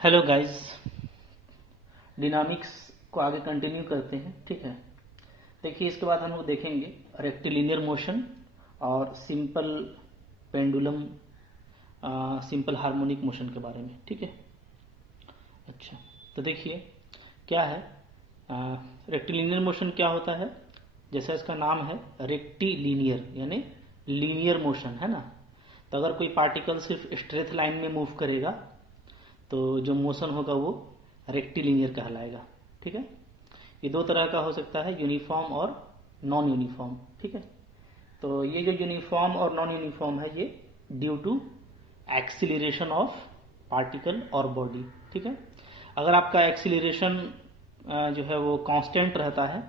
Hello guys, डिनामिक्स को आगे continue करते हैं। ठीक है, देखिए इसके बाद हम लोग देखेंगे रेक्टिलिनियर मोशन और simple pendulum simple harmonic motion के बारे में। ठीक है, अच्छा तो देखिए क्या है रेक्टिलिनियर मोशन क्या होता है। जैसा इसका नाम है रेक्टिलिनियर यानी लीनियर मोशन है ना। तो अगर कोई पार्टिकल सिर्फ स्ट्रेट लाइन में मूव करेगा तो जो मोशन होगा वो रेक्टिलिनियर कहलाएगा। ठीक है, ये दो तरह का हो सकता है, यूनिफॉर्म और नॉन यूनिफॉर्म। ठीक है, तो ये जो यूनिफॉर्म और नॉन यूनिफॉर्म है ये due to acceleration of particle और बॉडी। ठीक है, अगर आपका एक्सीलरेशन जो है वो कांस्टेंट रहता है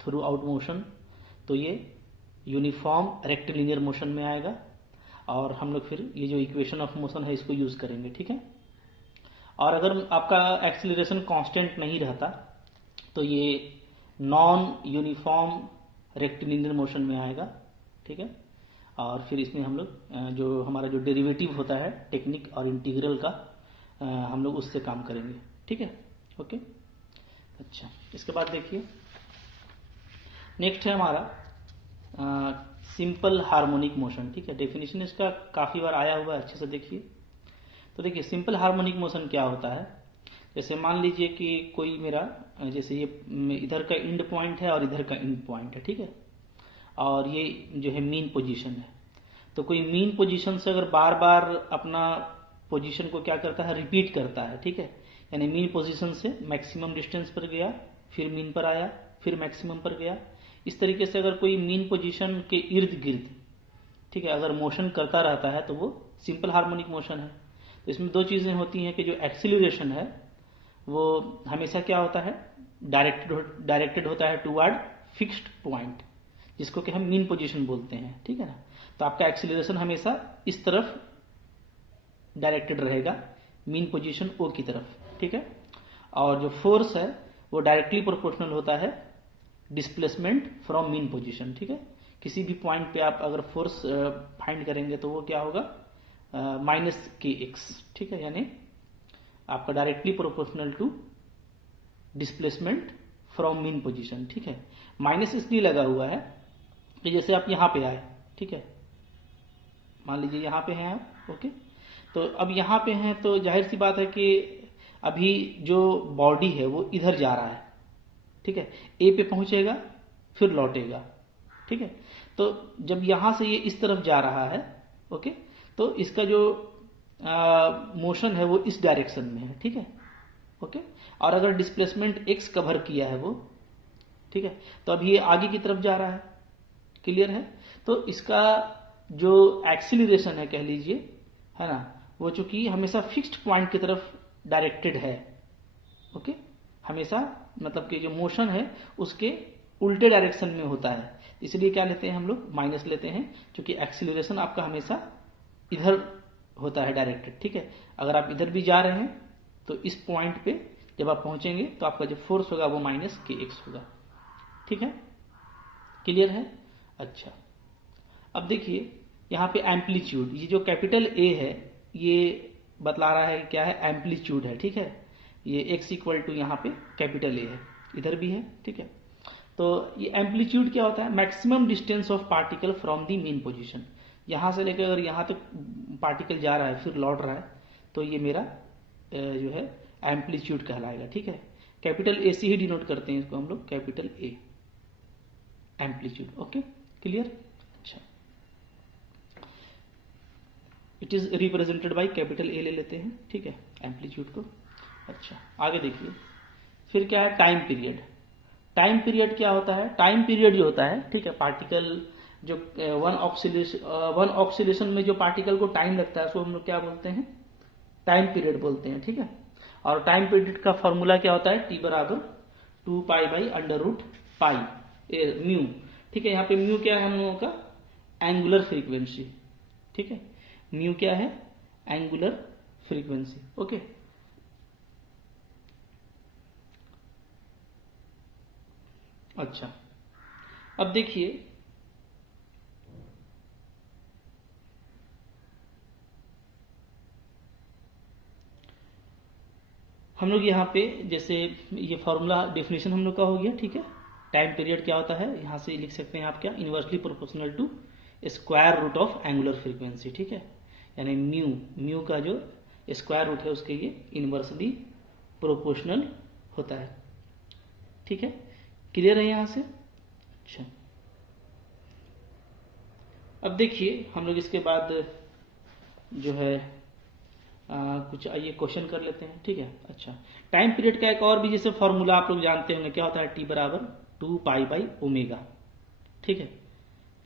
थ्रू आउट मोशन तो ये यूनिफॉर्म रेक्टिलिनियर मोशन में आएगा और हम लोग फिर ये जो इक्वेशन ऑफ मोशन है इसको यूज करेंगे। ठीक है, और अगर आपका एक्सीलरेशन कांस्टेंट नहीं रहता तो ये नॉन यूनिफॉर्म रेक्टिलिनियर मोशन में आएगा। ठीक है, और फिर इसमें हम लोग जो हमारा जो डेरिवेटिव होता है टेक्निक और इंटीग्रल का हम लोग उससे काम करेंगे। ठीक है, ओके। अच्छा, इसके बाद देखिए नेक्स्ट है हमारा सिंपल हार्मोनिक मोशन। ठीक है, डेफिनेशन इसका काफ़ी बार आया हुआ है, अच्छे से देखिए। तो देखिए सिंपल हार्मोनिक मोशन क्या होता है। जैसे मान लीजिए कि कोई मेरा जैसे ये इधर का एंड पॉइंट है और इधर का एंड पॉइंट है। ठीक है, और ये जो है मीन पोजीशन है। तो कोई मीन पोजीशन से अगर बार बार अपना पोजीशन को क्या करता है रिपीट करता है। ठीक है, यानी मीन पोजीशन से मैक्सिमम डिस्टेंस पर गया, फिर मीन पर आया, फिर मैक्सिमम पर गया। इस तरीके से अगर कोई मीन पोजीशन के इर्द गिर्द ठीक है अगर मोशन करता रहता है तो वो सिंपल हार्मोनिक मोशन है। तो इसमें दो चीजें होती हैं कि जो एक्सीलरेशन है वो हमेशा क्या होता है डायरेक्टेड होता है टुवर्ड फिक्स्ड पॉइंट जिसको कि हम मीन पोजीशन बोलते हैं। ठीक है ना, तो आपका एक्सीलरेशन हमेशा इस तरफ डायरेक्टेड रहेगा मीन पोजीशन ओ की तरफ। ठीक है, और जो फोर्स है वो डायरेक्टली प्रोपोर्शनल होता है डिस्प्लेसमेंट फ्रॉम मीन पोजीशन। ठीक है, किसी भी पॉइंट पे आप अगर फोर्स फाइंड करेंगे तो वो क्या होगा -kx। ठीक है, यानी आपका directly proportional to displacement from mean position. ठीक है, माइनस इसलिए लगा हुआ है कि जैसे आप यहां पे आए। ठीक है, मान लीजिए यहां पे हैं आप, ओके। तो अब यहां पे हैं तो जाहिर सी बात है कि अभी जो बॉडी है वो इधर जा रहा है। ठीक है, ए पे पहुंचेगा फिर लौटेगा। ठीक है, तो जब यहां से ये इस तरफ जा रहा है ओके, तो इसका जो मोशन है वो इस डायरेक्शन में है। ठीक है, ओके, और अगर डिस्प्लेसमेंट एक्स कवर किया है वो ठीक है तो अब ये आगे की तरफ जा रहा है। क्लियर है, तो इसका जो एक्सीलरेशन है कह लीजिए है ना वो चूंकि हमेशा फिक्स्ड पॉइंट की तरफ डायरेक्टेड है। ओके, हमेशा मतलब कि जो मोशन है उसके उल्टे डायरेक्शन में होता है, इसलिए क्या लेते हैं हम लोग माइनस लेते हैं क्योंकि एक्सीलरेशन आपका हमेशा इधर होता है डायरेक्टेड। ठीक है, अगर आप इधर भी जा रहे हैं तो इस पॉइंट पे जब आप पहुंचेंगे तो आपका जो फोर्स होगा वो -kx होगा। ठीक है, क्लियर है। अच्छा, अब देखिए यहाँ पे एम्पलीट्यूड, ये जो कैपिटल ए है ये बतला रहा है क्या है एम्पलीट्यूड है। ठीक है, ये x इक्वल टू यहाँ पे कैपिटल ए है, इधर भी है। ठीक है, तो ये एम्पलीट्यूड क्या होता है maximum distance of particle from the main position. यहां से लेकर अगर यहाँ तक पार्टिकल जा रहा है फिर लौट रहा है तो ये मेरा जो है एम्पलीट्यूड कहलाएगा। ठीक है, कैपिटल ए से ही डिनोट करते हैं इसको हम लोग, capital A amplitude. Okay, clear. अच्छा, it is represented by capital A ले लेते हैं। ठीक है, एम्पलीट्यूड को। अच्छा, आगे देखिए फिर क्या है टाइम पीरियड। टाइम पीरियड क्या होता है, टाइम पीरियड जो होता है ठीक है पार्टिकल जो वन ऑक्सीलेशन में जो पार्टिकल को टाइम लगता है उसको हम लोग क्या बोलते हैं टाइम पीरियड बोलते हैं। ठीक है, और टाइम पीरियड का फॉर्मूला क्या होता है टी बराबर 2π/√π म्यू। ठीक है, यहाँ पे म्यू क्या है हम लोगों का एंगुलर फ्रीक्वेंसी। ठीक है, म्यू क्या है एंगुलर फ्रीक्वेंसी। ओके, अच्छा अब देखिए हम लोग यहाँ पे जैसे ये फॉर्मूला डेफिनेशन हम लोग का हो गया, ठीक है। टाइम पीरियड क्या होता है, यहाँ से लिख सकते हैं आप क्या, inversely proportional to square root of angular frequency, ठीक है। यानी म्यू का जो स्क्वायर रूट है उसके ये इनवर्सली प्रोपोर्शनल होता है, ठीक है। क्लियर है यहाँ से? अच्छा, अब देखिए हम लोग इसके बाद जो है कुछ आइए क्वेश्चन कर लेते हैं, ठीक है। अच्छा, टाइम पीरियड का एक और भी जैसे फॉर्मूला आप लोग जानते होंगे, क्या होता है, टी बराबर 2π/ओमेगा, ठीक है।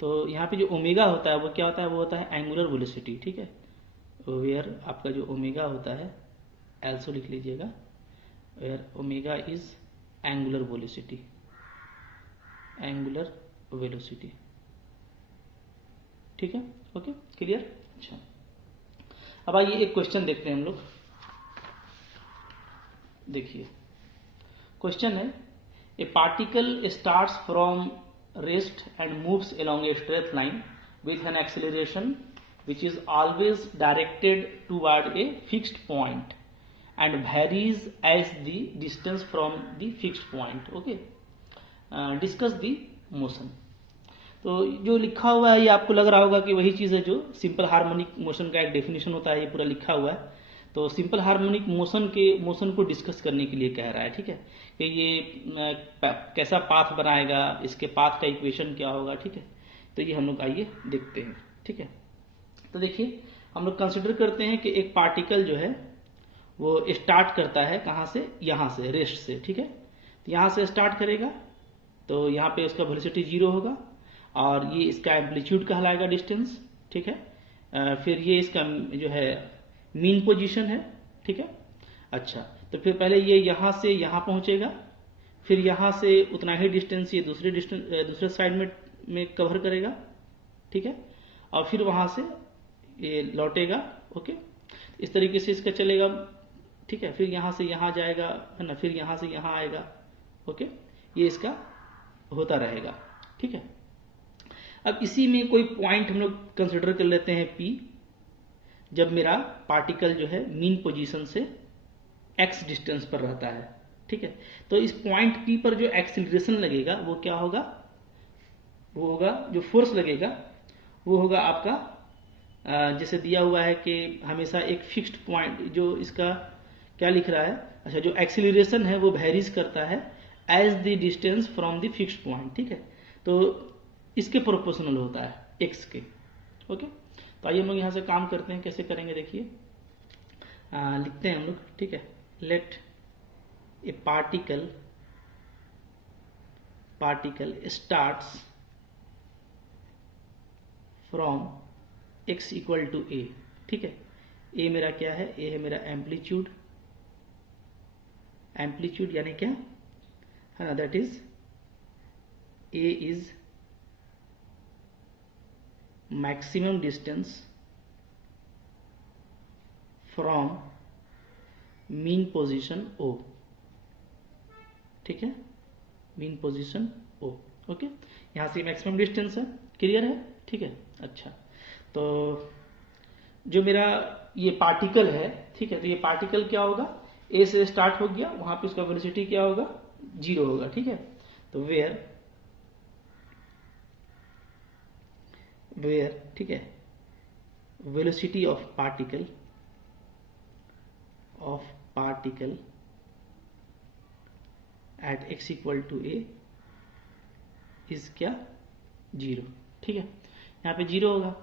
तो यहाँ पे जो ओमेगा होता है वो क्या होता है, वो होता है एंगुलर वेलोसिटी, ठीक है। वेयर आपका जो ओमेगा होता है, एल्सो लिख लीजिएगा, where omega is angular velocity, angular velocity, ठीक है। Okay, clear. अच्छा, अब आइए एक क्वेश्चन देखते हैं हम लोग। देखिए क्वेश्चन है, ए particle starts from rest and moves along a straight line with an acceleration which is always directed toward a fixed point and varies as the distance from the fixed point. Okay, discuss the motion. तो जो लिखा हुआ है ये आपको लग रहा होगा कि वही चीज़ है जो सिंपल हार्मोनिक मोशन का एक डेफिनेशन होता है, ये पूरा लिखा हुआ है। तो सिंपल हार्मोनिक मोशन को डिस्कस करने के लिए कह रहा है, ठीक है, कि ये कैसा पाथ बनाएगा, इसके पाथ का इक्वेशन क्या होगा, ठीक है। तो ये हम लोग आइए देखते हैं, ठीक है। तो देखिए हम लोग कंसिडर करते हैं कि एक पार्टिकल जो है वो स्टार्ट करता है कहाँ से, यहाँ से, रेस्ट से, ठीक है। तो यहाँ से स्टार्ट करेगा, तो यहाँ पे उसका वेलोसिटी 0 होगा और ये इसका एम्पलीट्यूड कहलाएगा डिस्टेंस, ठीक है। फिर ये इसका जो है मीन पोजीशन है, ठीक है। अच्छा, तो फिर पहले ये यहाँ से यहाँ पहुंचेगा, फिर यहाँ से उतना ही डिस्टेंस ये दूसरे साइड में कवर करेगा, ठीक है। और फिर वहां से ये लौटेगा, ओके। इस तरीके से इसका चलेगा, ठीक है। फिर यहाँ से यहाँ जाएगा, है ना, फिर यहाँ से यहाँ आएगा, ओके। ये इसका होता रहेगा, ठीक है। अब इसी में कोई पॉइंट हम लोग कंसिडर कर लेते हैं P, जब मेरा पार्टिकल जो है मीन पोजीशन से x डिस्टेंस पर रहता है, ठीक है। तो इस पॉइंट P पर जो एक्सीलरेशन लगेगा वो क्या होगा, वो होगा, जो फोर्स लगेगा वो होगा आपका जैसे दिया हुआ है कि हमेशा एक फिक्स्ड पॉइंट, जो इसका क्या लिख रहा है, अच्छा, जो एक्सीलरेशन है वो वेरीज करता है as the distance from the fixed point, ठीक है। तो इसके प्रोपोर्शनल होता है x के, ओके। तो आइए हम लोग यहाँ से काम करते हैं, कैसे करेंगे देखिए, लिखते हैं हम लोग, ठीक है। Let a particle starts from x equal to a, ठीक है। a मेरा क्या है, a है मेरा एम्पलीट्यूड, यानी क्या है ना, that is a is maximum distance from mean position O, ठीक है, मीन पोजीशन O, ओके। यहां से मैक्सिमम डिस्टेंस है, क्लियर है, ठीक है। अच्छा, तो जो मेरा ये पार्टिकल है, ठीक है, तो ये पार्टिकल क्या होगा, A से स्टार्ट हो गया, वहां पे उसका वेलोसिटी क्या होगा, 0 होगा, ठीक है। तो वेयर, ठीक है, velocity of particle at x equal to a is क्या, 0, ठीक है। यहाँ पे 0 होगा।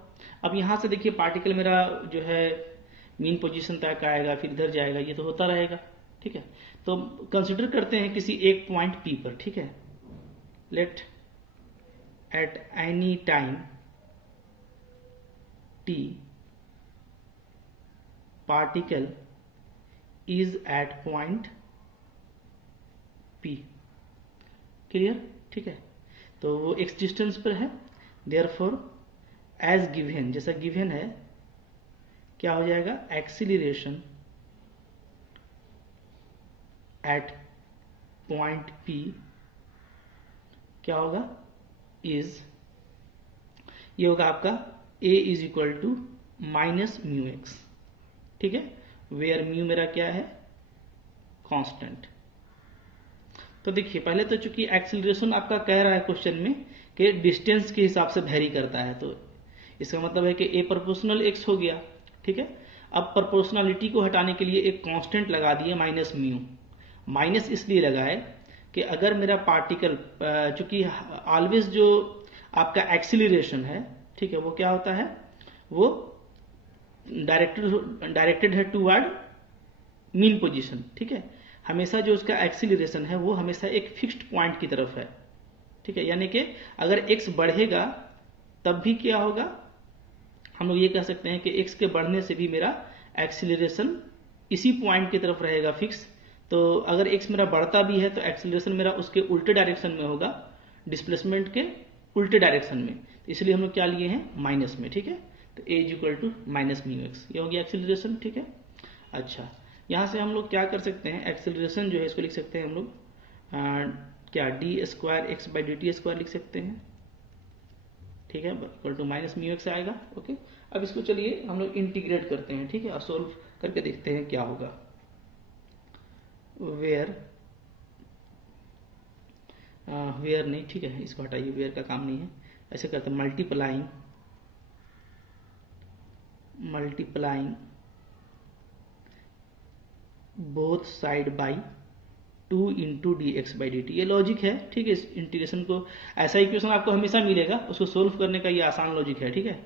अब यहाँ से देखिए पार्टिकल मेरा जो है मीन पोजीशन तक आएगा, फिर इधर जाएगा, ये तो होता रहेगा, ठीक है। तो कंसिडर करते हैं किसी एक पॉइंट P पर, ठीक है। Let at any time t particle is at point P, clear, ठीक है। तो वो x डिस्टेंस पर है, देयरफॉर एज गिवन, जैसा गिवन है, क्या हो जाएगा, एक्सीलरेशन एट पॉइंट P क्या होगा, इज, ये होगा आपका a is equal to minus mu x, ठीक है। वेयर म्यू मेरा क्या है, कांस्टेंट। तो देखिए पहले तो चूंकि एक्सीलरेशन आपका कह रहा है क्वेश्चन में कि डिस्टेंस के हिसाब से वेरी करता है, तो इसका मतलब है कि ए प्रोपोर्शनल एक्स हो गया, ठीक है। अब प्रोपोर्शनलिटी को हटाने के लिए एक कांस्टेंट लगा दिए माइनस म्यू। माइनस इसलिए लगाए कि अगर मेरा पार्टिकल, चूंकि ऑलवेज जो आपका एक्सीलरेशन है, ठीक है, वो क्या होता है, वो डायरेक्टेड है टूवर्ड मीन पोजीशन, ठीक है। हमेशा जो उसका एक्सीलरेशन है वो हमेशा एक फिक्स्ड पॉइंट की तरफ है, ठीक है। यानी कि अगर x बढ़ेगा तब भी क्या होगा, हम लोग ये कह सकते हैं कि x के बढ़ने से भी मेरा एक्सीलरेशन इसी पॉइंट की तरफ रहेगा फिक्स। तो अगर x मेरा बढ़ता भी है तो एक्सीलरेशन मेरा उसके उल्टे डायरेक्शन में होगा, डिस्प्लेसमेंट के उल्टे डायरेक्शन में। तो इसलिए हम लोग क्या लिए हैं, माइनस में, ठीक है। तो a is equal to minus mu x, ये हो गया एक्सीलरेशन, ठीक है। अच्छा, यहाँ से हम लोग क्या कर सकते हैं, एक्सीलरेशन जो है इसको लिख सकते हैं हम लोग क्या d square x by d t square लिख सकते हैं, ठीक है, equal to minus mu x आएगा। ओके, अब इसको चलिए हम लोग इंटीग्रेट करते हैं, ठीक है, और सोल्व करके देखते हैं क्या होगा। वेयर नहीं, ठीक है, इसको हटाइए, वेयर का काम नहीं है। ऐसे करते हैं, multiplying both side by 2 into D x by d T, ये लॉजिक है, ठीक है। इस इंटीग्रेशन को, ऐसा इक्वेशन आपको हमेशा मिलेगा, उसको सोल्व करने का ये आसान लॉजिक है, ठीक है।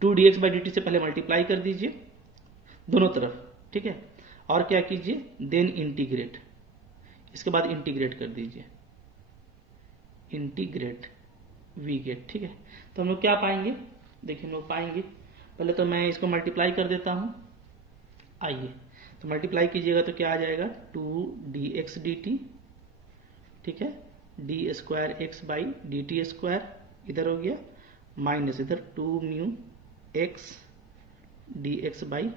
2 D x by d T से पहले मल्टीप्लाई कर दीजिए दोनों तरफ, ठीक है, और क्या कीजिए, देन इंटीग्रेट, इसके बाद इंटीग्रेट कर दीजिए, इंटीग्रेट वी गेट, ठीक है। तो हम लोग क्या पाएंगे, देखिए हम लोग पाएंगे, पहले तो मैं इसको मल्टीप्लाई कर देता हूं, आइए, तो मल्टीप्लाई कीजिएगा तो क्या आ जाएगा, 2 डी एक्स डी टी, ठीक है, D square x by d t square इधर हो गया, माइनस इधर 2 mu x d x by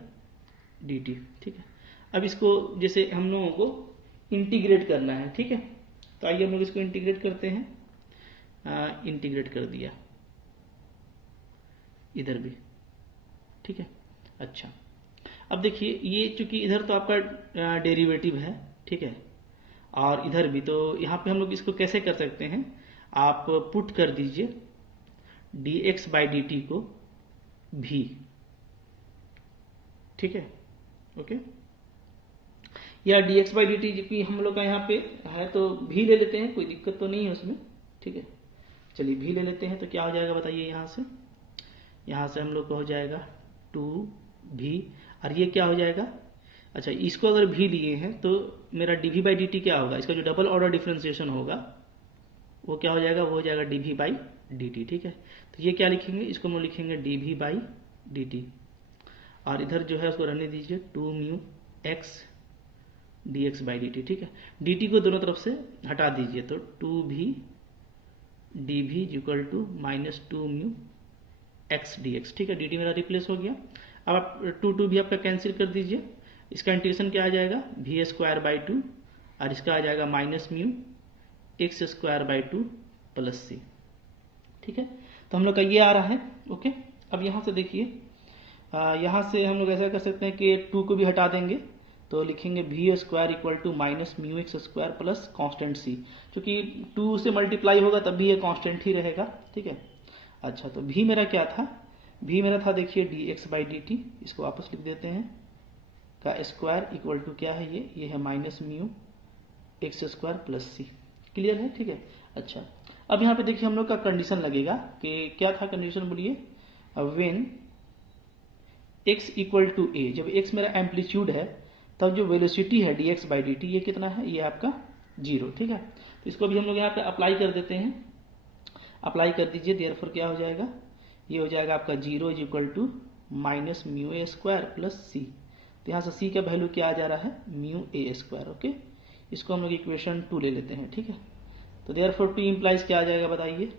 d t, ठीक है। अब इसको जैसे हम लोगों को इंटीग्रेट करना है, ठीक है, तो आइए हम लोग इसको इंटीग्रेट करते हैं। इंटीग्रेट कर दिया इधर भी, ठीक है। अच्छा, अब देखिए ये चूंकि इधर तो आपका डेरिवेटिव है, ठीक है, और इधर भी, तो यहाँ पे हम लोग इसको कैसे कर सकते हैं, आप पुट कर दीजिए D x by d T को भी, ठीक है, ओके, या D x by d T की हम लोग का यहाँ पे है तो भी ले लेते हैं, कोई दिक्कत तो नहीं है उसमें, ठीक है। चलिए भी ले लेते हैं, तो क्या हो जाएगा बताइए, यहाँ से हम लोग को हो जाएगा 2 भी, और ये क्या हो जाएगा, अच्छा, इसको अगर भी लिए हैं तो मेरा d v by d t क्या होगा, इसका जो डबल ऑर्डर डिफ्रेंसिएशन होगा वो क्या हो जाएगा, वो हो जाएगा d v by d t, ठीक है। तो ये क्या लिखेंगे, इसको हम लोग लिखेंगे d v by d t, और इधर जो है उसको रहने दीजिए 2 mu x d x by d t, ठीक है। डी टी को दोनों तरफ से हटा दीजिए, तो 2 v d v equal to minus 2 mu x d x, ठीक है, डी टी मेरा रिप्लेस हो गया। अब आप 2 भी आपका कैंसिल कर दीजिए, इसका इंटीग्रेशन क्या आ जाएगा, वी स्क्वायर बाई 2, और इसका आ जाएगा minus mu x square by 2 plus c, ठीक है। तो हम लोग का ये आ रहा है, ओके। अब यहाँ से देखिए, यहाँ से हम लोग ऐसा कर सकते हैं कि 2 को भी हटा देंगे, तो लिखेंगे v square equal to minus mu x square plus constant c, क्योंकि 2 से मल्टीप्लाई होगा तब भी ये कॉन्स्टेंट ही रहेगा, ठीक है। अच्छा, तो भी मेरा क्या था, भी मेरा था देखिए D x by d T, इसको वापस लिख देते हैं, का स्क्वायर इक्वल टू क्या है, ये है minus mu x square plus c, clear है, ठीक है। अच्छा, अब यहाँ पे देखिए हम लोग का कंडीशन लगेगा कि क्या था कंडीशन, बोलिए, व्हेन x इक्वल टू ए, जब x मेरा एम्पलीट्यूड है तब जो वेलोसिटी है D x by d T ये कितना है, ये आपका 0, ठीक है। तो इसको भी हम लोग यहाँ पे अप्लाई कर देते हैं, अप्लाई कर दीजिए, देयरफॉर क्या हो जाएगा, ये हो जाएगा आपका 0 is equal to minus mu a square plus c, तो यहाँ से सी का वैल्यू क्या आ जा रहा है, म्यू ए स्क्वायर, ओके। इसको हम लोग इक्वेशन 2 ले लेते हैं, ठीक है। तो देयरफॉर 2 इम्प्लाइज क्या आ जाएगा बताइए,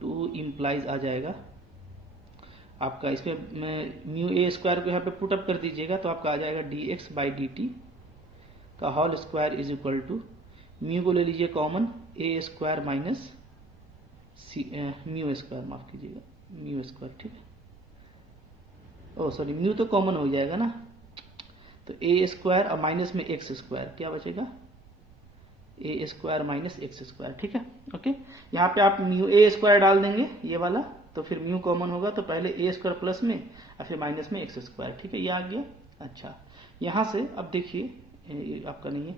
2 इम्प्लाइज आ जाएगा आपका, इसमें म्यू ए स्क्वायर को यहाँ पे पुट अप कर दीजिएगा, तो आपका आ जाएगा d x by d t का whole square is equal to, mu को ले लीजिए common, a square minus mu square, माफ कीजिएगा, म्यू स्क्वायर, ठीक है। ओ सॉरी, म्यू तो कॉमन हो जाएगा ना, तो ए स्क्वायर और माइनस में एक्स स्क्वायर, क्या बचेगा a square minus x square, ठीक है। ओके, यहाँ पे आप म्यू ए स्क्वायर डाल देंगे ये वाला, तो फिर म्यू कॉमन होगा, तो पहले ए स्क्वायर प्लस में और फिर माइनस में एक्स स्क्वायर, ठीक है, ये आ गया। अच्छा, यहाँ से अब देखिए आपका नहीं है,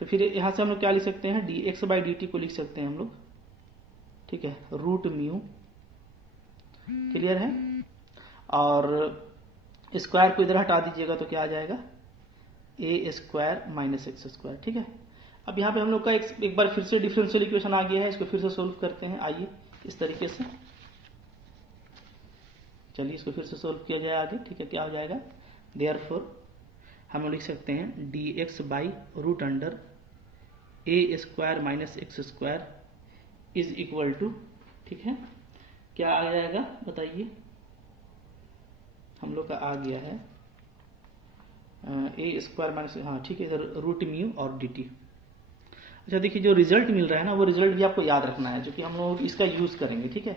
तो फिर यहाँ से हम लोग क्या लिख सकते हैं, d x by d T को लिख सकते हैं हम लोग, ठीक है, रूट म्यू, क्लियर है। और स्क्वायर को इधर हटा दीजिएगा तो क्या आ जाएगा ए स्क्वायर माइनस एक्स स्क्वायर, ठीक है। अब यहाँ पे हम लोग का एक बार फिर से डिफरेंशियल इक्वेशन आ गया है, इसको फिर से सोल्व करते हैं, आइए इस तरीके से, चलिए इसको फिर से सोल्व किया जाए आगे, ठीक है। क्या हो जाएगा, देयरफॉर हम लिख सकते हैं d x by root under a square minus x square is equal to, ठीक है, क्या आ जाएगा बताइए, हम लोग का आ गया है ए स्क्वायर माइनस, हाँ ठीक है, इधर रूट म्यू और डी टी। अच्छा देखिए, जो रिजल्ट मिल रहा है ना, वो रिजल्ट भी आपको याद रखना है, जो कि हम लोग इसका यूज करेंगे, ठीक है।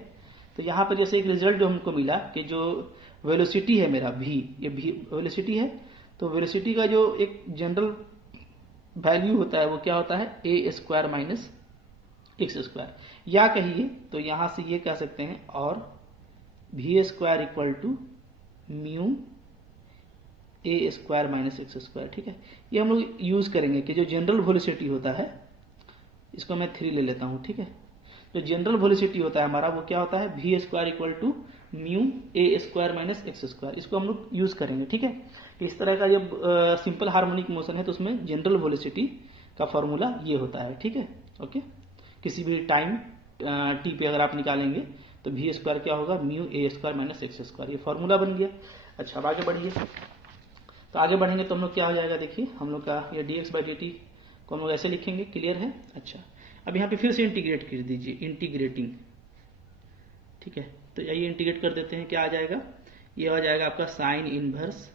तो यहाँ पर जैसे एक रिजल्ट जो हमको मिला कि जो वेलोसिटी है मेरा v, ये v वेलोसिटी है, तो वेलोसिटी का जो एक जनरल वैल्यू होता है वो क्या होता है ए स्क्वायर माइनस एक्स स्क्वायर, या कहिए तो यहाँ से ये कह सकते हैं और v square equal to mu a square minus x square, ठीक है। ये हम लोग यूज करेंगे कि जो जनरल वेलोसिटी होता है, इसको मैं 3 ले लेता हूँ, ठीक है। जो जनरल वेलोसिटी होता है हमारा वो क्या होता है v square equal to mu a square minus x square, इसको हम लोग यूज करेंगे, ठीक है। इस तरह का जब सिंपल हार्मोनिक मोशन है तो उसमें जनरल वेलोसिटी का फॉर्मूला ये होता है, ठीक है। ओके, किसी भी टाइम टी पे अगर आप निकालेंगे तो वी स्क्वायर क्या होगा mu a square minus x square, ये फॉर्मूला बन गया। अच्छा, अब आगे बढ़िए, तो आगे बढ़ेंगे तो हम लोग क्या हो जाएगा, देखिए हम लोग का ये D x by d T को हम लोग ऐसे लिखेंगे, क्लियर है। अच्छा, अब यहाँ पे फिर से इंटीग्रेट कर दीजिए, इंटीग्रेटिंग, ठीक है। तो आइए इंटीग्रेट कर देते हैं, क्या आ जाएगा, ये आ जाएगा आपका साइन इनवर्स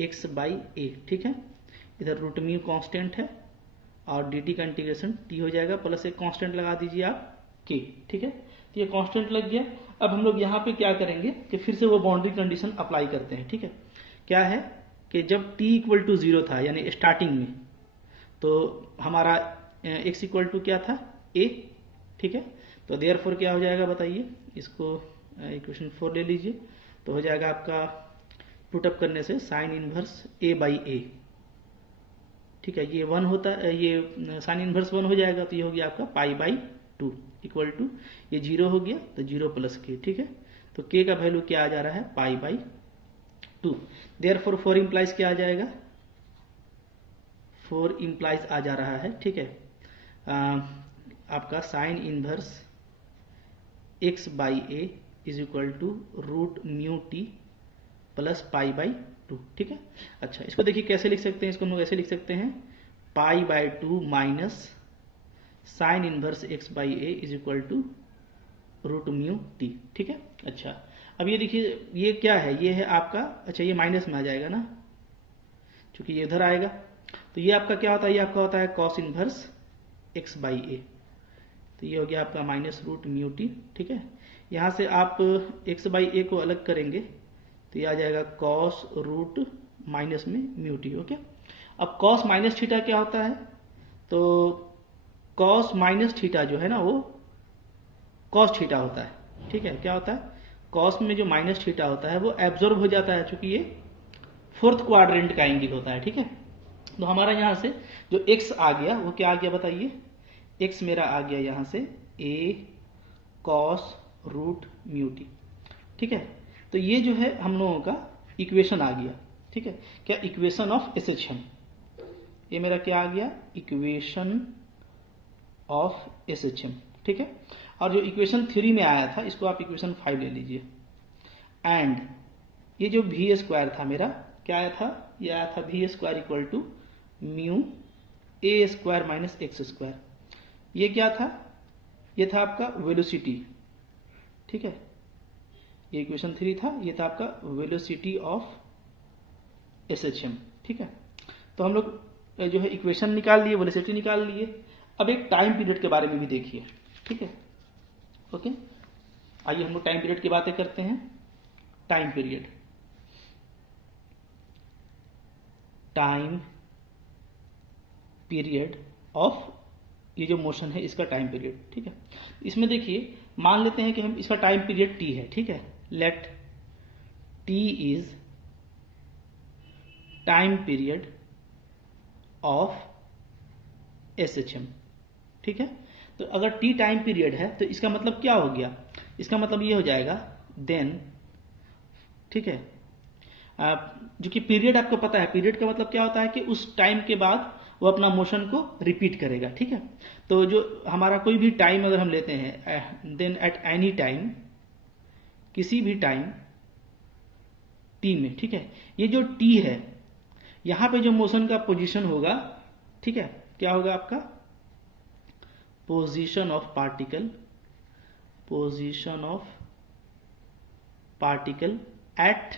एक्स बाई ए, ठीक है। इधर रूट म्यू कांस्टेंट है और डी टी का इंटीग्रेशन टी हो जाएगा, प्लस एक कांस्टेंट लगा दीजिए आप के, ठीक है। तो ये कांस्टेंट लग गया। अब हम लोग यहाँ पे क्या करेंगे कि फिर से वो बाउंड्री कंडीशन अप्लाई करते हैं, ठीक है। क्या है कि जब t इक्वल टू 0 था यानी स्टार्टिंग में, तो हमारा x इक्वल टू क्या था a, ठीक है। तो देयरफॉर क्या हो जाएगा बताइए, इसको इक्वेशन 4 ले लीजिए, तो हो जाएगा आपका पुटअप करने से साइन इनवर्स a बाई ए, ठीक है। ये 1 होता है, ये साइन इनवर्स 1 हो जाएगा, तो ये हो गया आपका पाई बाई 2 इक्वल टू, ये 0 हो गया तो 0 प्लस के, ठीक है। तो k का वैल्यू क्या आ जा रहा है पाई बाई 2, देयरफॉर 4 इंप्लाइज क्या आ जाएगा, 4 इंप्लाइज आ जा रहा है, ठीक है, आपका sine inverse x by a is equal to root mu t plus pi by 2, ठीक है। अच्छा, इसको देखिए कैसे लिख सकते हैं, इसको हम लोग ऐसे लिख सकते हैं pi by 2 minus sine inverse x by a is equal to root mu t, ठीक है। अच्छा, अब ये देखिए ये क्या है, ये है आपका, अच्छा ये माइनस में आ जाएगा ना, क्योंकि ये इधर आएगा, तो ये आपका क्या होता है, ये आपका होता है कॉस इनवर्स एक्स बाई ए, तो ये हो गया आपका माइनस रूट म्यू टी, ठीक है। यहाँ से आप एक्स बाई ए को अलग करेंगे तो ये आ जाएगा कॉस रूट माइनस में म्यू टी, ओके। अब कॉस माइनस थीटा क्या होता है, तो कॉस माइनस थीटा जो है ना वो कॉस थीटा होता है, ठीक है। क्या होता है, कॉस में जो माइनस थीटा होता है वो एब्जॉर्ब हो जाता है, चूंकि ये फोर्थ क्वाड्रेंट का एंगल होता है, ठीक है। तो हमारा यहाँ से जो x आ गया वो क्या आ गया बताइए, x मेरा आ गया यहाँ से a cos root mu t, ठीक है। तो ये जो है हम लोगों का इक्वेशन आ गया, ठीक है। क्या इक्वेशन ऑफ एसएचएम, ये मेरा क्या आ गया इक्वेशन ऑफ एसएचएम, ठीक है। और जो इक्वेशन 3 में आया था इसको आप इक्वेशन 5 ले लीजिए, एंड ये जो वी स्क्वायर था मेरा क्या आया था, ये आया था v square equal to mu a square minus x square, ये क्या था, ये था आपका वेलोसिटी, ठीक है। ये इक्वेशन 3 था, ये था आपका वेलोसिटी ऑफ एसएचएम, ठीक है। तो हम लोग जो है इक्वेशन निकाल लिए, वेलोसिटी निकाल लिए। अब एक टाइम पीरियड के बारे में भी देखिए, ठीक है। ओके, आइए हम लोग टाइम पीरियड की बातें करते हैं। Time period, time period of, ये जो मोशन है इसका टाइम पीरियड, ठीक है। इसमें देखिए मान लेते हैं कि हम इसका टाइम पीरियड t है, ठीक है। Let t is time period of SHM, ठीक है। तो अगर t टाइम पीरियड है तो इसका मतलब क्या हो गया, इसका मतलब ये हो जाएगा देन, ठीक है। जो कि पीरियड आपको पता है, पीरियड का मतलब क्या होता है कि उस टाइम के बाद वो अपना मोशन को रिपीट करेगा, ठीक है। तो जो हमारा कोई भी टाइम अगर हम लेते हैं, देन एट एनी टाइम, किसी भी टाइम t में, ठीक है। ये जो t है यहां पे जो मोशन का पोजीशन होगा, ठीक है, क्या होगा आपका position of particle, position of particle at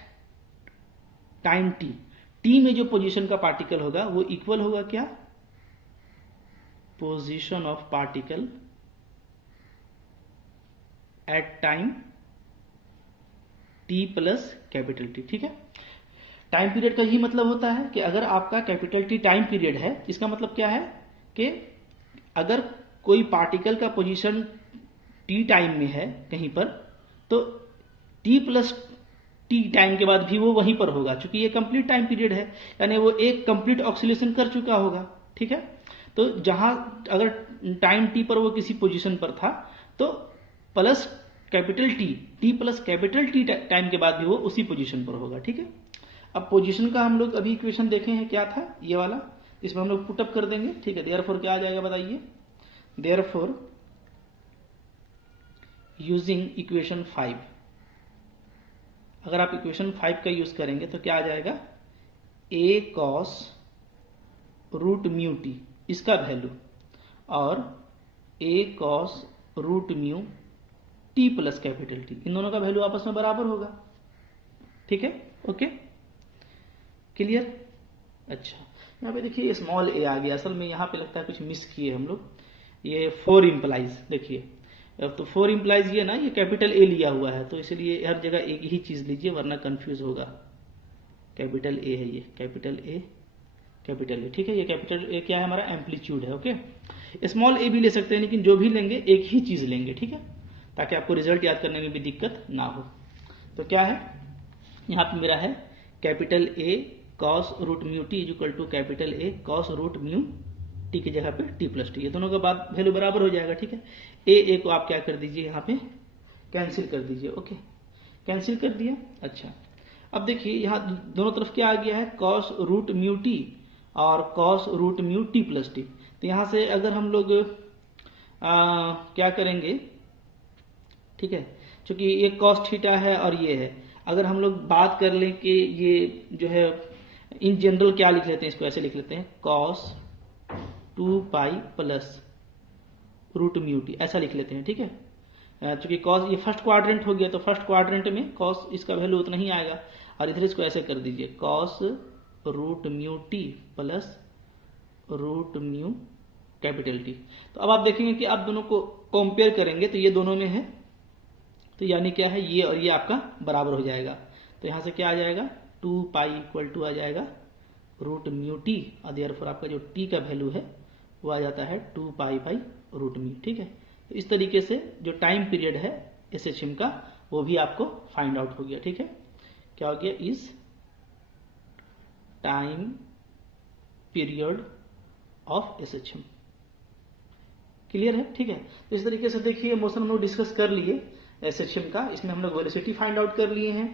time t। t में जो पोजीशन का पार्टिकल होगा वो इक्वल होगा क्या, position of particle at time t plus capital T, ठीक है। टाइम पीरियड का ही मतलब होता है कि अगर आपका कैपिटल T टाइम पीरियड है, इसका मतलब क्या है कि अगर कोई पार्टिकल का पोजीशन t टाइम में है कहीं पर, तो t प्लस t टाइम के बाद भी वो वहीं पर होगा, क्योंकि ये कंप्लीट टाइम पीरियड है, यानी वो एक कंप्लीट ऑक्सीलेशन कर चुका होगा, ठीक है। तो जहां अगर टाइम t पर वो किसी पोजीशन पर था तो plus capital T plus capital T time के बाद भी वो उसी पोजीशन पर होगा, ठीक है। अब पोजीशन का हम लोग अभी इक्वेशन देखे हैं क्या था, ये वाला, इसमें हम लोग पुटअप कर देंगे, ठीक है। देयरफॉर क्या आ जाएगा बताइए, देयरफॉर यूजिंग इक्वेशन 5, अगर आप इक्वेशन 5 का यूज करेंगे तो क्या आ जाएगा, a cos root mu t इसका वैल्यू और a cos root mu t plus capital T, इन दोनों का वैल्यू आपस में बराबर होगा, ठीक है। Okay, clear. अच्छा, यहाँ पे देखिए स्मॉल a आ गया, असल में यहाँ पे लगता है कुछ मिस किए हम लोग, ये 4 इंप्लाइज, देखिए तो 4 इंप्लाइज ये ना, ये कैपिटल A लिया हुआ है, तो इसलिए हर जगह एक ही चीज लीजिए वरना कंफ्यूज होगा। कैपिटल A है ये, कैपिटल A, कैपिटल A, ठीक है। ये कैपिटल A क्या है, हमारा एम्पलीट्यूड है, ओके। स्मॉल a भी ले सकते हैं, लेकिन जो भी लेंगे एक ही चीज लेंगे, ठीक है, ताकि आपको रिजल्ट याद करने में भी दिक्कत ना हो। तो क्या है, यहाँ पे मेरा है capital A cos root mu t is equal to capital A cos root mu t की जगह पे t प्लस टी, ये दोनों का बाद वैल्यू बराबर हो जाएगा, ठीक है। a को आप क्या कर दीजिए, यहाँ पे कैंसिल कर दीजिए, ओके, कैंसिल कर दिया। अच्छा, अब देखिए यहाँ दोनों तरफ क्या आ गया है, cos रूट म्यू टी और cos root mu t plus t. तो यहाँ से अगर हम लोग क्या करेंगे, ठीक है, क्योंकि ये cos थीटा है और ये है, अगर हम लोग बात कर लें कि ये जो है इन जनरल क्या लिख लेते हैं, इसको ऐसे लिख लेते हैं cos 2 pi plus root mu t, ऐसा लिख लेते हैं, ठीक है। चूंकि cos ये फर्स्ट क्वाड्रेंट हो गया, तो फर्स्ट क्वाड्रेंट में cos इसका वैल्यू उतना ही आएगा, और इधर इसको ऐसे कर दीजिए cos root mu t plus root mu capital t. तो अब आप देखेंगे कि आप दोनों को कंपेयर करेंगे तो ये दोनों में है, तो यानी क्या है, ये और ये आपका बराबर हो जाएगा। तो यहां से क्या आ जाएगा, 2 पाई इक्वल टू आ जाएगा रूट म्यू टी, और देयरफॉर आपका जो टी का वैल्यू है वो आ जाता है 2 पाई बाई रूट म्यू, ठीक है। तो इस तरीके से जो टाइम पीरियड है SHM का वो भी आपको फाइंड आउट हो गया, ठीक है। क्या हो गया, is time period of SHM, clear है, ठीक है। तो इस तरीके से देखिए मोशन हम लोग डिस्कस कर लिए SHM का, इसमें हम लोग वेलोसिटी फाइंड आउट कर लिए हैं,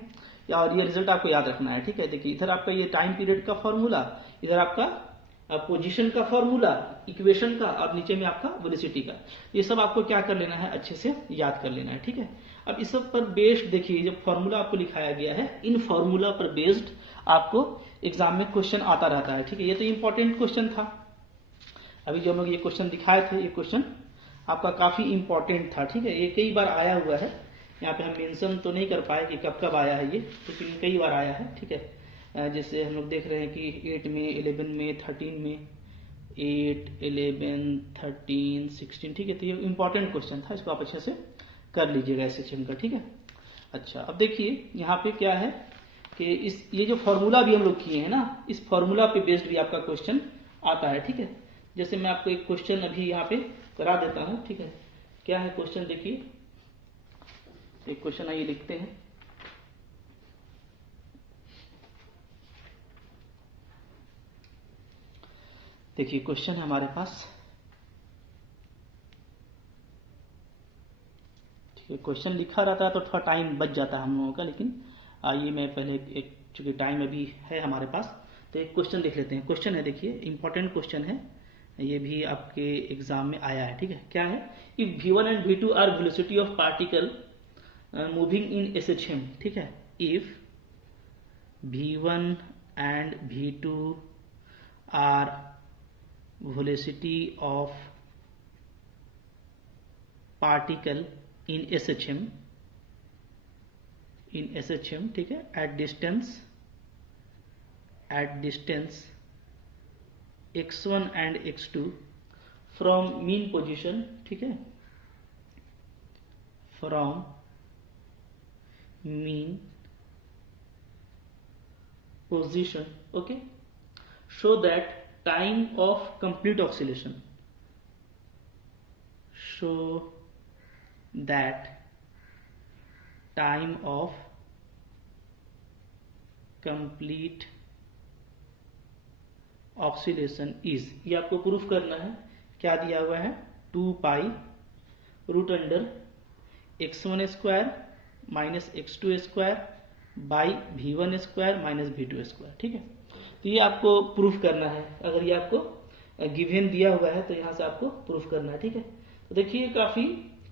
और ये रिजल्ट आपको याद रखना है, ठीक है। देखिए इधर आपका ये टाइम पीरियड का फॉर्मूला, इधर आपका पोजीशन का फॉर्मूला, इक्वेशन का, और नीचे में आपका वेलोसिटी का, ये सब आपको क्या कर लेना है, अच्छे से याद कर लेना है, ठीक है। अब इस सब पर बेस्ड देखिए जब फॉर्मूला आपको लिखाया गया है, इन फॉर्मूला पर बेस्ड आपको एग्जाम में क्वेश्चन आता रहता है, ठीक है। ये तो इंपॉर्टेंट क्वेश्चन था, अभी जो हम लोग ये क्वेश्चन दिखाए थे, ये क्वेश्चन आपका काफी इंपॉर्टेंट था, ठीक है। ये कई बार आया हुआ है, यहाँ पे हम मेंशन तो नहीं कर पाए कि कब कब आया है ये, लेकिन कई बार आया है, ठीक है। जैसे हम लोग देख रहे हैं कि 8 में, 11 में, 13 में, 8, 11, 13, 16, ठीक है। तो ये इंपॉर्टेंट क्वेश्चन था, इसको आप अच्छे से कर लीजिएगा SHM का, ठीक है। अच्छा, अब देखिए यहाँ पे क्या है, कि ये जो फॉर्मूला भी हम लोग किए हैं ना, इस फॉर्मूला पे बेस्ड भी आपका क्वेश्चन आता है। ठीक है, जैसे मैं आपको एक क्वेश्चन अभी यहाँ पे करा देता हूँ। ठीक है, क्या है क्वेश्चन, देखिए एक क्वेश्चन आइए लिखते हैं। देखिए क्वेश्चन है हमारे पास। ठीक है, क्वेश्चन लिखा रहता है तो थोड़ा टाइम बच जाता है हम लोगों का, लेकिन आइए मैं पहले एक, चूंकि टाइम अभी है हमारे पास, तो एक क्वेश्चन देख लेते हैं। क्वेश्चन है, देखिए इंपॉर्टेंट क्वेश्चन है, ये भी आपके एग्जाम में आया है। ठीक है, क्या है, if v1 and v2 are velocity of particle moving in SHM। ठीक है, if v1 and v2 are velocity of particle in SHM, ठीक है, at distance x1 and x2 from mean position. ठीक है, from mean position, okay, show that time of complete oscillation, show that time of complete oscillation is, ये आपको proof करना है। क्या दिया हुआ है, 2 pi root under x1 square minus x2 square by v1 square minus v2 square. ठीक है, तो ये आपको प्रूफ करना है। अगर ये आपको गिवन दिया हुआ है तो यहाँ से आपको प्रूफ करना है। ठीक है, तो देखिए काफी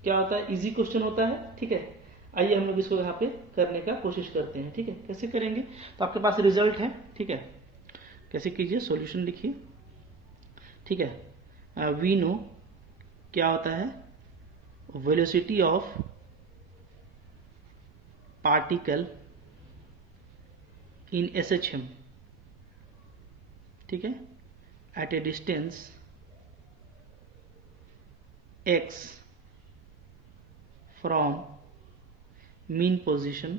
क्या होता है, इजी क्वेश्चन होता है। ठीक है, आइए हम लोग इसको यहाँ पे करने का कोशिश करते हैं। ठीक है, कैसे करेंगे, तो आपके पास रिजल्ट है। ठीक है, कैसे कीजिए, सॉल्यूशन लिखिए। ठीक है, वी नो क्या होता है, velocity of particle in SHM। ठीक है, at a distance x from mean position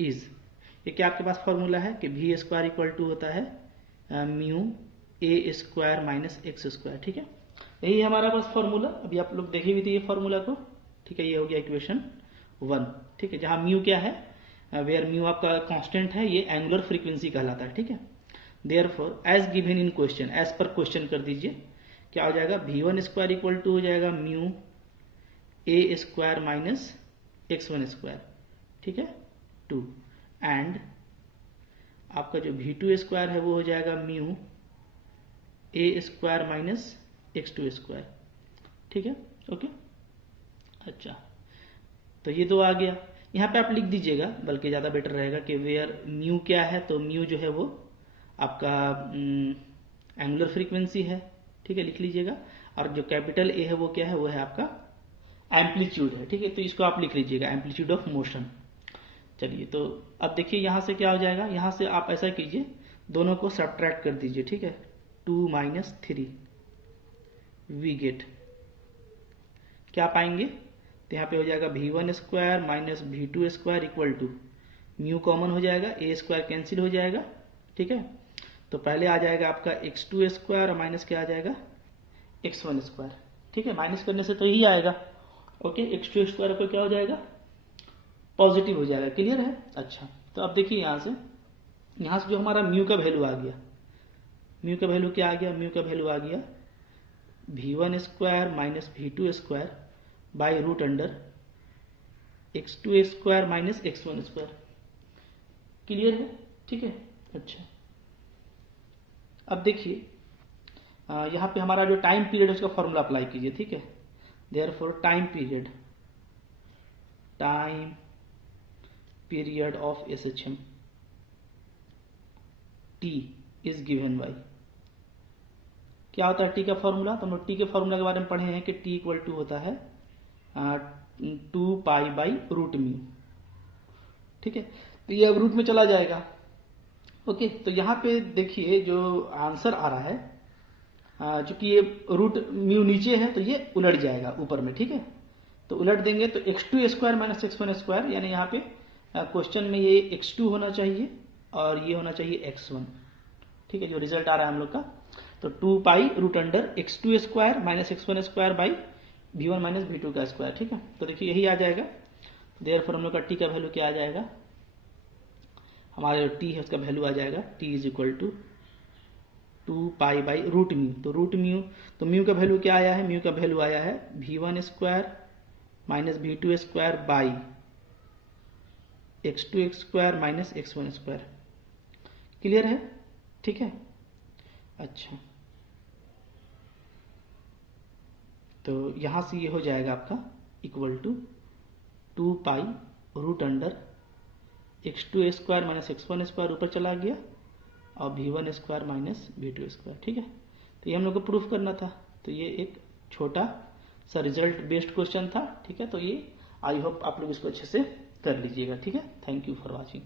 is, ये क्या आपके पास फॉर्मूला है कि v स्क्वायर इक्वल टू होता है mu a square minus x square. ठीक है, यही हमारा पास फॉर्मूला, अभी आप लोग देखे भी थे ये फॉर्मूला को। ठीक है, ये हो गया इक्वेशन 1। ठीक है, जहां म्यू क्या है, वेयर म्यू आपका कांस्टेंट है, ये एंगुलर फ्रीक्वेंसी कहलाता है। ठीक है, therefore as given in question, as per question कर दीजिए, क्या हो जाएगा, v1 स्क्वायर इक्वल टू हो जाएगा mu a square minus x1 square. ठीक है, 2 एंड आपका जो v2 स्क्वायर है वो हो जाएगा mu a square minus x2 square. ठीक है, ओके, अच्छा, तो ये तो आ गया। यहाँ पे आप लिख दीजिएगा, बल्कि ज़्यादा बेटर रहेगा कि वेयर म्यू क्या है, तो म्यू जो है वो आपका एंगुलर फ्रीक्वेंसी है। ठीक है, लिख लीजिएगा, और जो कैपिटल ए है वो क्या है, वो है आपका एम्पलीट्यूड है। ठीक है, तो इसको आप लिख लीजिएगा, एम्पलीट्यूड ऑफ मोशन। चलिए, तो अब देखिए यहाँ से क्या हो जाएगा, यहाँ से आप ऐसा कीजिए, दोनों को सब्ट्रैक्ट कर दीजिए। ठीक है, 2 माइनस 3 वी गेट, क्या पाएंगे, तो यहाँ पे हो जाएगा v1 square minus v2 square equal to mu common हो जाएगा, a स्क्वायर कैंसिल हो जाएगा। ठीक है, तो पहले आ जाएगा आपका x2 स्क्वायर और माइनस क्या आ जाएगा, x1 स्क्वायर। ठीक है, माइनस करने से तो यही आएगा। ओके, x2 स्क्वायर पर क्या हो जाएगा, पॉजिटिव हो जाएगा। क्लियर है, अच्छा, तो अब देखिए यहाँ से जो हमारा म्यू का वैल्यू आ गया, म्यू का वैल्यू क्या आ गया, म्यू का वैल्यू आ गया v1 square minus v2 square by root under x2 square minus x1 square. Clear है, ठीक है, अच्छा, अब देखिए यहाँ पे हमारा जो टाइम पीरियड है उसका फॉर्मूला अप्लाई कीजिए। ठीक है, therefore time period of SHM t is given by, क्या होता है टी का फॉर्मूला, तो हम लोग टी के फॉर्मूला के बारे में पढ़े हैं कि टी इक्वल टू होता है 2 पाई बाई रूट म्यू। ठीक है, तो ये अब रूट में चला जाएगा। ओके, तो यहाँ पे देखिए जो आंसर आ रहा है, चूंकि ये रूट म्यू नीचे है तो ये उलट जाएगा ऊपर में। ठीक है, तो उलट देंगे तो x2 square minus x1 square, यानी यहाँ पे क्वेश्चन में ये x2 होना चाहिए और ये होना चाहिए x1, ठीक है, जो रिजल्ट आ रहा है हम लोग का। तो 2 pi root under x2 square minus x1 square by v1 minus v2 का स्क्वायर, ठीक है। तो देखिए यही आ जाएगा। देयरफॉर हम लोग का t का वैल्यू क्या आ जाएगा, हमारा जो t है उसका वैल्यू आ जाएगा t is equal to 2 pi by root mu. तो रूट म्यू, तो म्यू का वैल्यू क्या आया है, म्यू का वैल्यू आया है v1 square minus v2 square by x2 square minus x1 square. Clear है, ठीक है। अच्छा, तो यहां से ये हो जाएगा आपका equal to 2 pi root under x2 square minus x1 square ऊपर चला गया और v1 square minus v2 square, ठीक है। तो ये हम लोग को प्रूफ करना था। तो ये एक छोटा सा रिजल्ट बेस्ड क्वेश्चन था, ठीक है। तो ये आई होप आप लोग इसको अच्छे से कर लीजिएगा, ठीक है। Thank you for watching.